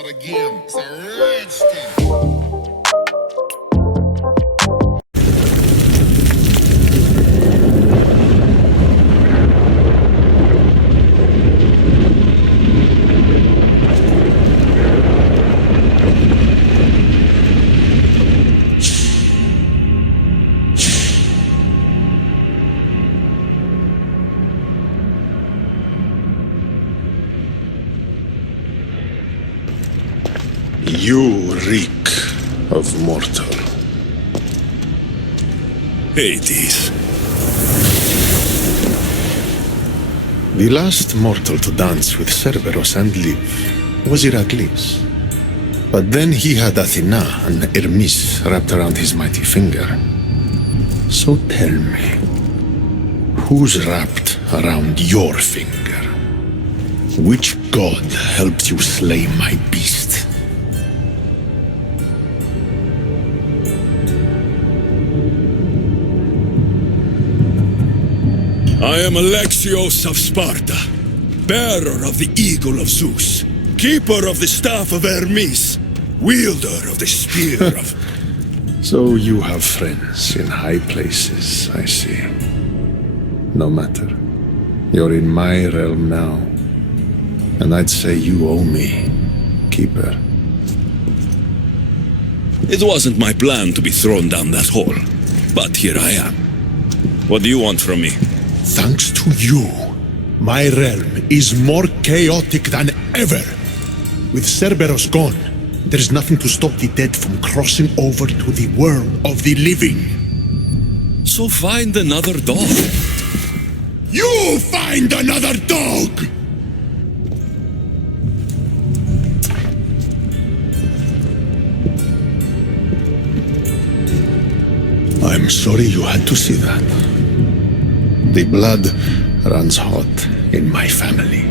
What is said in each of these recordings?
start again. It's a rich thing. You reek of mortal. Hades. The last mortal to dance with Cerberus and live was Heracles. But then he had Athena and Hermes wrapped around his mighty finger. So tell me, who's wrapped around your finger? Which god helped you slay my beast? I am Alexios of Sparta, bearer of the eagle of Zeus, keeper of the staff of Hermes, wielder of the spear of... So you have friends in high places, I see. No matter. You're in my realm now. And I'd say you owe me, Keeper. It wasn't my plan to be thrown down that hole, but here I am. What do you want from me? Thanks to you, my realm is more chaotic than ever. With Cerberus gone, there's nothing to stop the dead from crossing over to the world of the living. So find another dog. You find another dog! I'm sorry you had to see that. The blood runs hot in my family.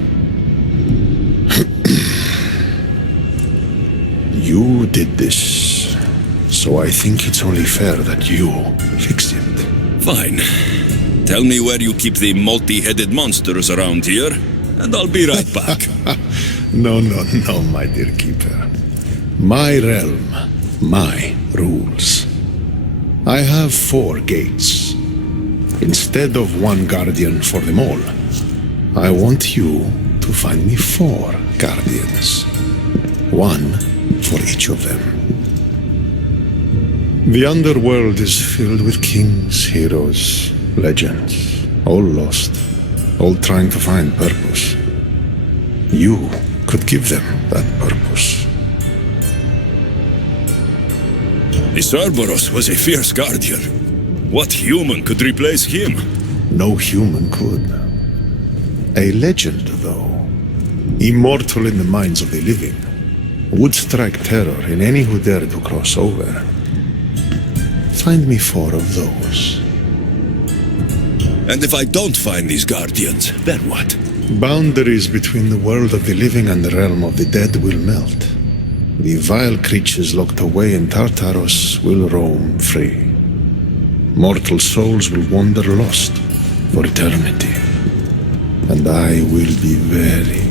You did this, so I think it's only fair that you fix it. Fine. Tell me where you keep the multi-headed monsters around here, and I'll be right back. No, my dear Keeper. My realm, my rules. I have 4 gates. Instead of 1 guardian for them all, I want you to find me 4 guardians. 1 for each of them. The Underworld is filled with kings, heroes, legends, all lost, all trying to find purpose. You could give them that purpose. The Cerberus was a fierce guardian. What human could replace him? No human could. A legend, though, immortal in the minds of the living, would strike terror in any who dared to cross over. Find me 4 of those. And if I don't find these guardians, then what? Boundaries between the world of the living and the realm of the dead will melt. The vile creatures locked away in Tartarus will roam free. Mortal souls will wander lost for eternity. And I will be very,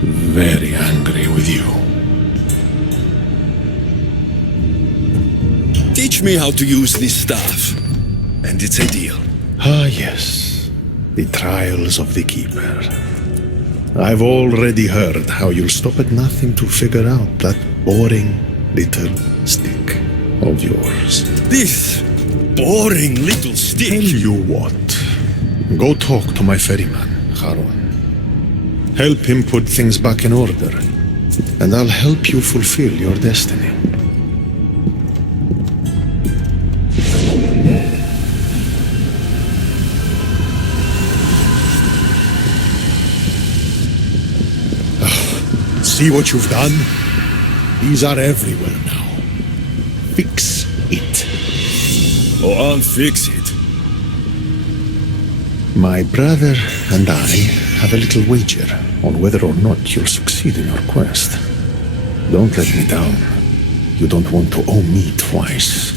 very angry with you. Teach me how to use this staff, and it's a deal. Ah, yes. The trials of the Keeper. I've already heard how you'll stop at nothing to figure out that boring little stick of yours. This boring little stick. Tell you what. Go talk to my ferryman, Charon. Help him put things back in order, and I'll help you fulfill your destiny. See what you've done? These are everywhere now. Fix it. Oh, I'll fix it. My brother and I have a little wager on whether or not you'll succeed in your quest. Don't let me down. You don't want to owe me twice.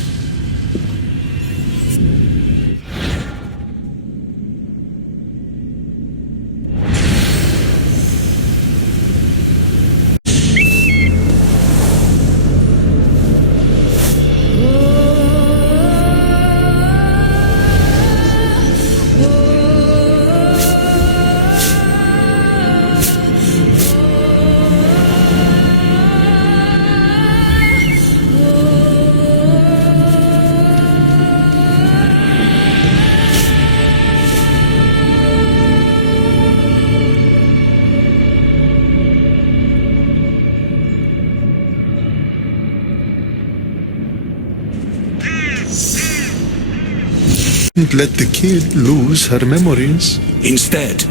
didn't let the kid lose her memories. Instead,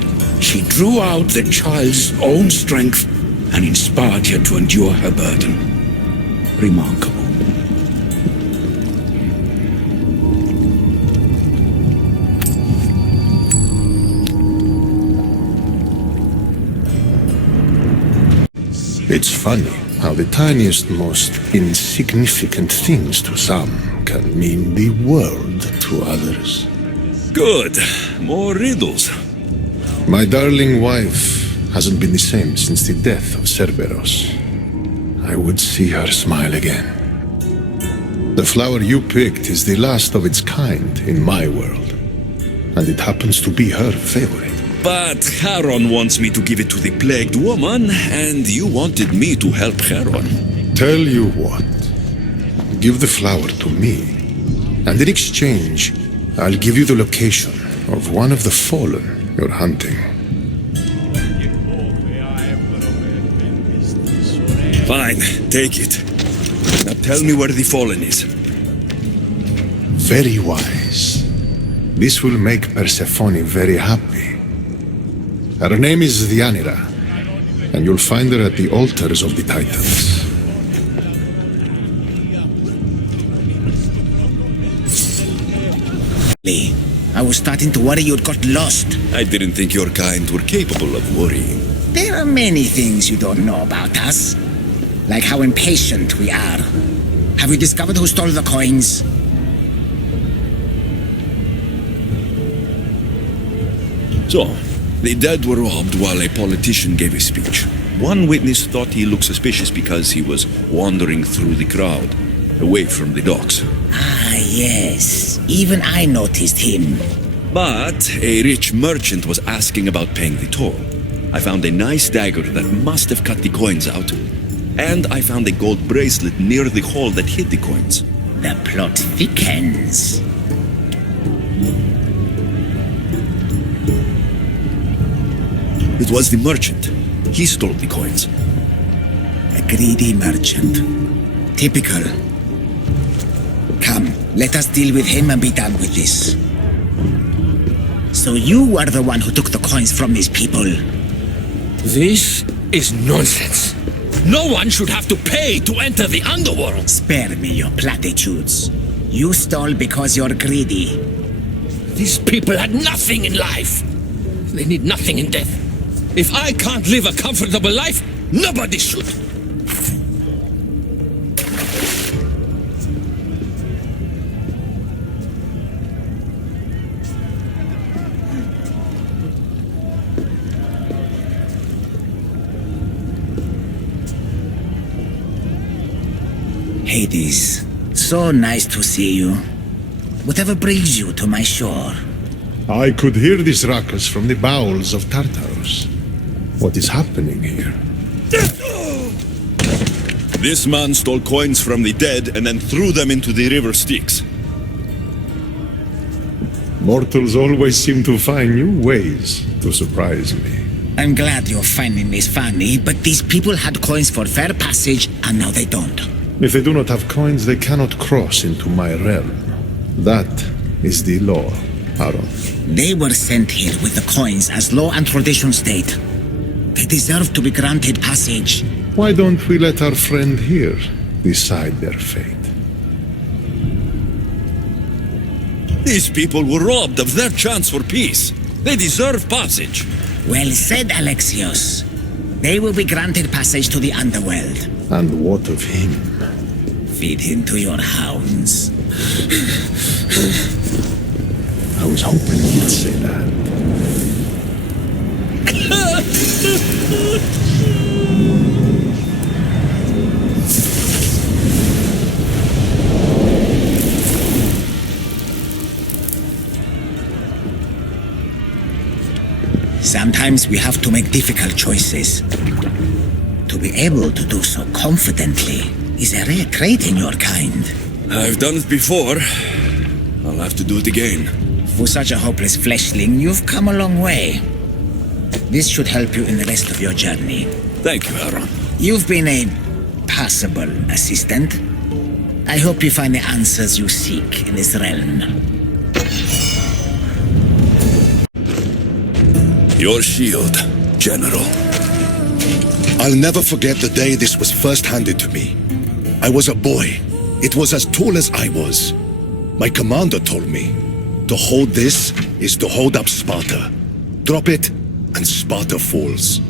she drew out the child's own strength and inspired her to endure her burden. Remarkable. It's funny how the tiniest, most insignificant things to some can mean the world to others. Good. More riddles. My darling wife hasn't been the same since the death of Cerberus. I would see her smile again. The flower you picked is the last of its kind in my world, and it happens to be her favorite. But Charon wants me to give it to the plagued woman, and you wanted me to help Charon. Tell you what, give the flower to me, and in exchange, I'll give you the location of one of the fallen you're hunting. Fine, take it. Now tell me where the fallen is. Very wise. This will make Persephone very happy. Her name is Deianira, and you'll find her at the altars of the Titans. Lee, I was starting to worry you'd got lost. I didn't think your kind were capable of worrying. There are many things you don't know about us. Like how impatient we are. Have you discovered who stole the coins? So, the dead were robbed while a politician gave a speech. One witness thought he looked suspicious because he was wandering through the crowd, away from the docks. Ah, yes. Even I noticed him. But a rich merchant was asking about paying the toll. I found a nice dagger that must have cut the coins out. And I found a gold bracelet near the hole that hid the coins. The plot thickens. It was the merchant. He stole the coins. A greedy merchant. Typical. Come, let us deal with him and be done with this. So you were the one who took the coins from these people. This is nonsense. No one should have to pay to enter the Underworld. Spare me your platitudes. You stole because you're greedy. These people had nothing in life. They need nothing in death. If I can't live a comfortable life, nobody should. Hades, so nice to see you. Whatever brings you to my shore? I could hear this ruckus from the bowels of Tartarus. What is happening here? This man stole coins from the dead and then threw them into the river Styx. Mortals always seem to find new ways to surprise me. I'm glad you're finding this funny, but these people had coins for fair passage, and now they don't. If they do not have coins, they cannot cross into my realm. That is the law, Charon. They were sent here with the coins as law and tradition state. They deserve to be granted passage. Why don't we let our friend here decide their fate? These people were robbed of their chance for peace. They deserve passage. Well said, Alexios. They will be granted passage to the Underworld. And what of him? Feed him to your hounds. I was hoping you'd say that. Sometimes we have to make difficult choices. To be able to do so confidently is a rare trait in your kind. I've done it before. I'll have to do it again. For such a hopeless fleshling, you've come a long way. This should help you in the rest of your journey. Thank you, Charon. You've been a passable assistant. I hope you find the answers you seek in this realm. Your shield, General. I'll never forget the day this was first handed to me. I was a boy. It was as tall as I was. My commander told me, to hold this is to hold up Sparta. Drop it, and Sparta falls.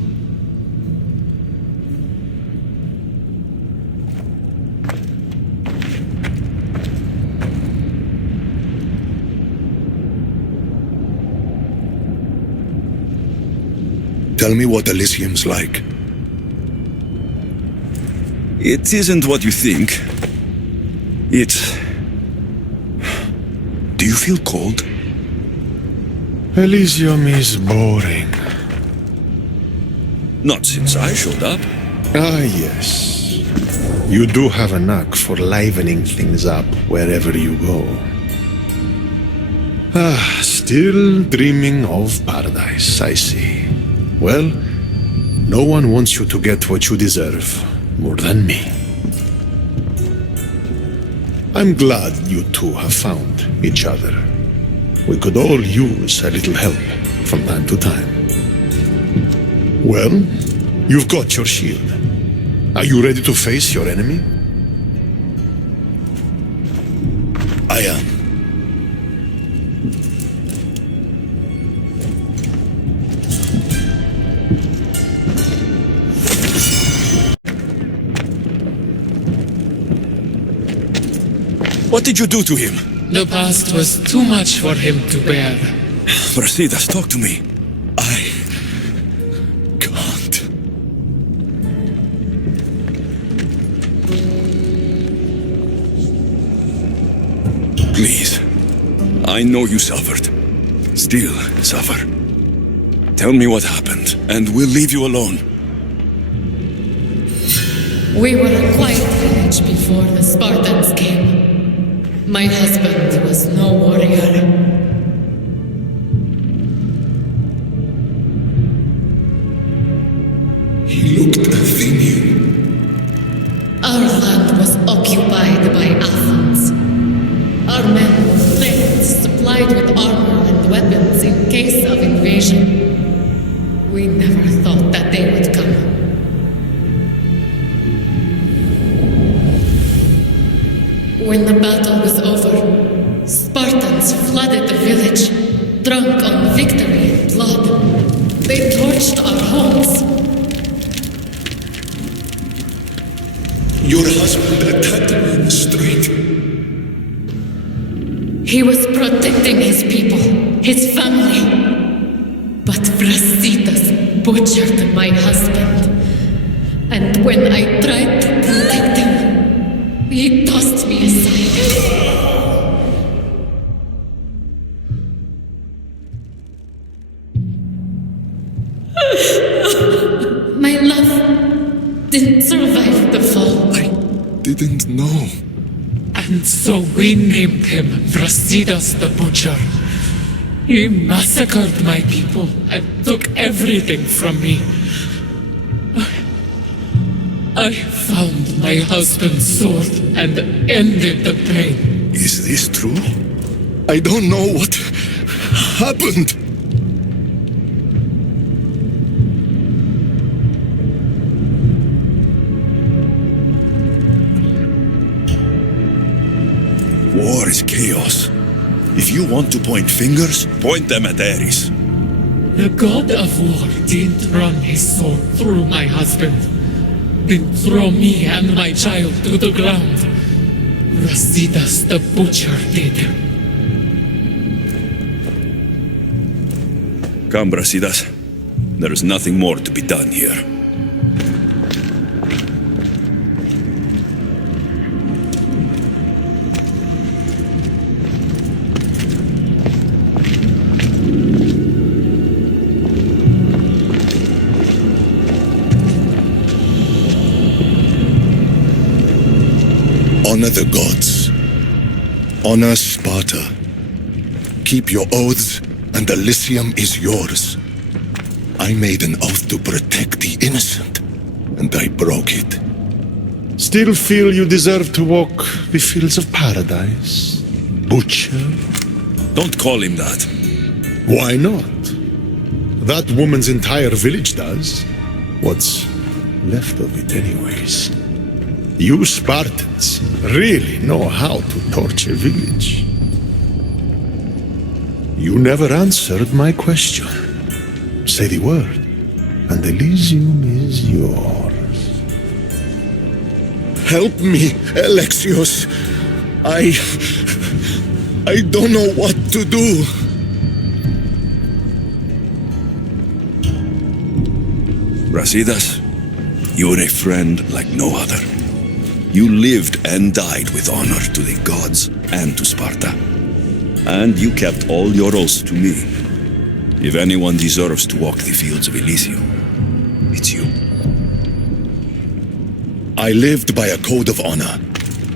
Tell me what Elysium's like. It isn't what you think. It's... Do you feel cold? Elysium is boring. Not since I showed up. Ah, yes. You do have a knack for livening things up wherever you go. Ah, still dreaming of paradise, I see. Well, no one wants you to get what you deserve more than me. I'm glad you two have found each other. We could all use a little help from time to time. Well, you've got your shield. Are you ready to face your enemy? I am. What did you do to him? The past was too much for him to bear. Brasidas, talk to me. I can't. Please. I know you suffered. Still suffer. Tell me what happened, and we'll leave you alone. We were a quiet village before the Spartans came. My husband was no warrior. He looked Athenian. Our land was occupied by Athens. Our men were trained, supplied with armor and weapons in case of invasion. We never thought that they would come. When the battle was over, Spartans flooded the village, drunk on victory and blood. They torched our homes. Your husband attacked me in the street. He was protecting his people, his family. But Brasidas butchered my husband. And when I tried to protect him, he tossed me aside. My love didn't survive the fall. I didn't know. And so we named him Brasidas the Butcher. He massacred my people and took everything from me. I found my husband's sword and ended the pain. Is this true? I don't know what happened. War is chaos. If you want to point fingers, point them at Ares. The god of war didn't run his sword through my husband. Didn't throw me and my child to the ground. Brasidas the Butcher did. Come, Brasidas. There is nothing more to be done here. Honor the gods. Honor Sparta. Keep your oaths, and Elysium is yours. I made an oath to protect the innocent, and I broke it. Still feel you deserve to walk the fields of paradise, Butcher? Don't call him that. Why not? That woman's entire village does. What's left of it, anyways. You Spartans really know how to torch a village. You never answered my question. Say the word, and Elysium is yours. Help me, Alexios. I don't know what to do. Brasidas, you're a friend like no other. You lived and died with honor to the gods and to Sparta. And you kept all your oaths to me. If anyone deserves to walk the fields of Elysium, it's you. I lived by a code of honor,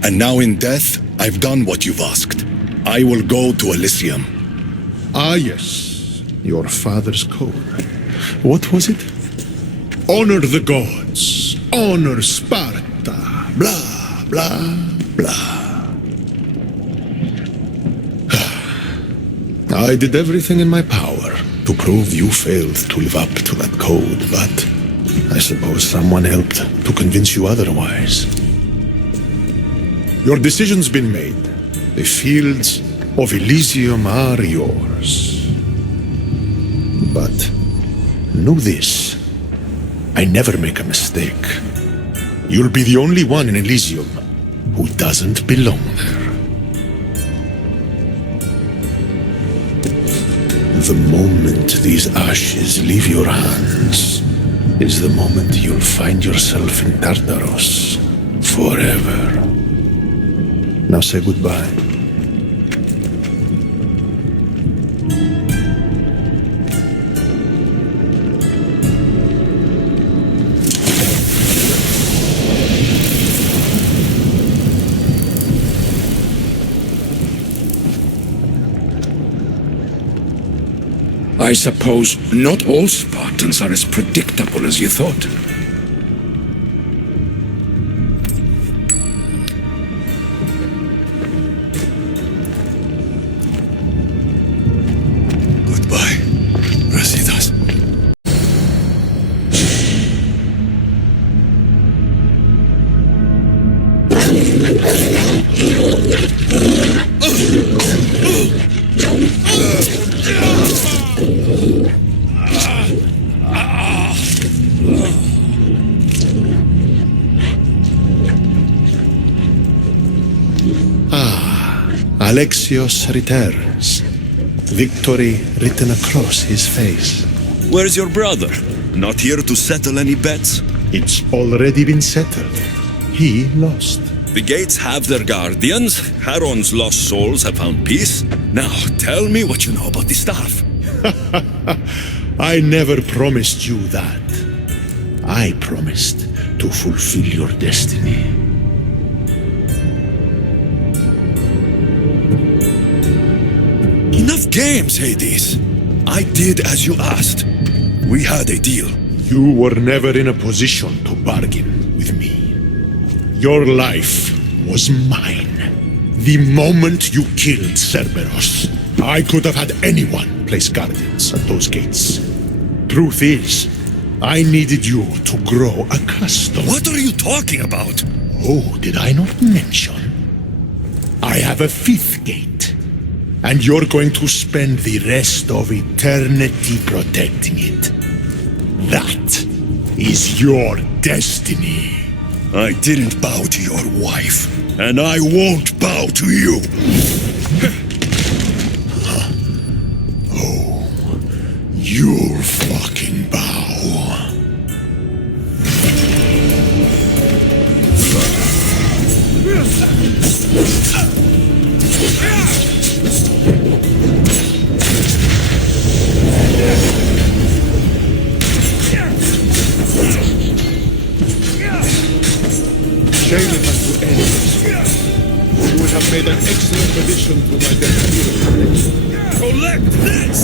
and now in death, I've done what you've asked. I will go to Elysium. Ah, yes. Your father's code. What was it? Honor the gods. Honor Sparta. Blah, blah, blah. I did everything in my power to prove you failed to live up to that code, but I suppose someone helped to convince you otherwise. Your decision's been made. The fields of Elysium are yours. But know this. I never make a mistake. You'll be the only one in Elysium who doesn't belong there. The moment these ashes leave your hands is the moment you'll find yourself in Tartarus forever. Now say goodbye. I suppose not all Spartans are as predictable as you thought. Goodbye, Brasidas. Alexios returns, victory written across his face. Where's your brother? Not here to settle any bets? It's already been settled. He lost. The gates have their guardians. Charon's lost souls have found peace. Now, tell me what you know about the staff. I never promised you that. I promised to fulfill your destiny. Enough games, Hades. I did as you asked. We had a deal. You were never in a position to bargain with me. Your life was mine. The moment you killed Cerberus, I could have had anyone place guardians at those gates. Truth is, I needed you to grow accustomed. What are you talking about? Oh, did I not mention? I have a fifth gate. And you're going to spend the rest of eternity protecting it. That is your destiny. I didn't bow to your wife, and I won't bow to you. Oh, you'll fucking bow. Shame it has to end. You would have made an excellent addition to my death. Collect this!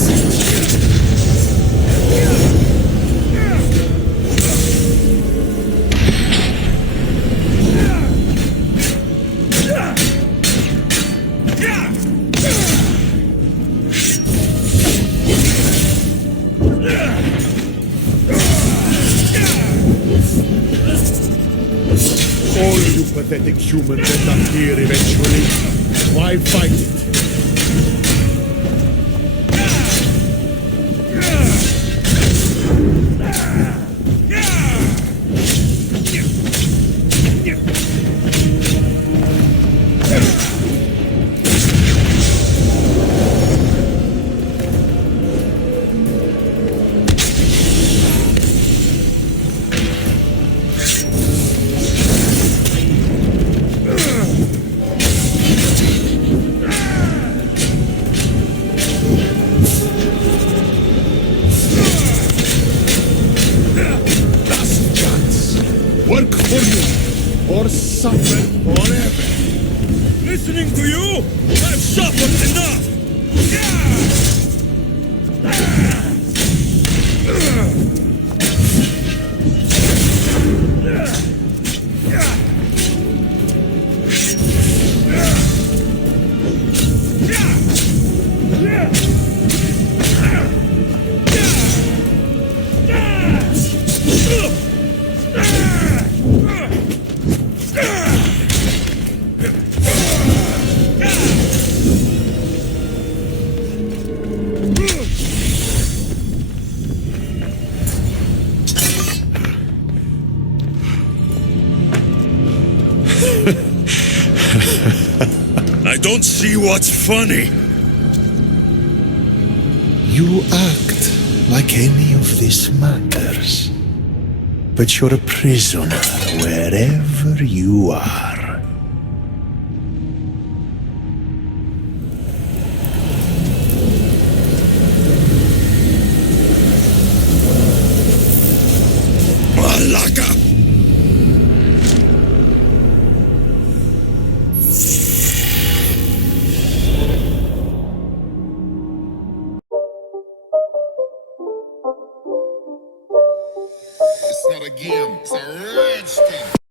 You pathetic humans end up here eventually. Why fight it? Work for you, or suffer forever. Listening to you, I've suffered enough! I don't see what's funny. You act like any of this matters. But you're a prisoner wherever you are. Malaka! It's not a game, it's a rich thing.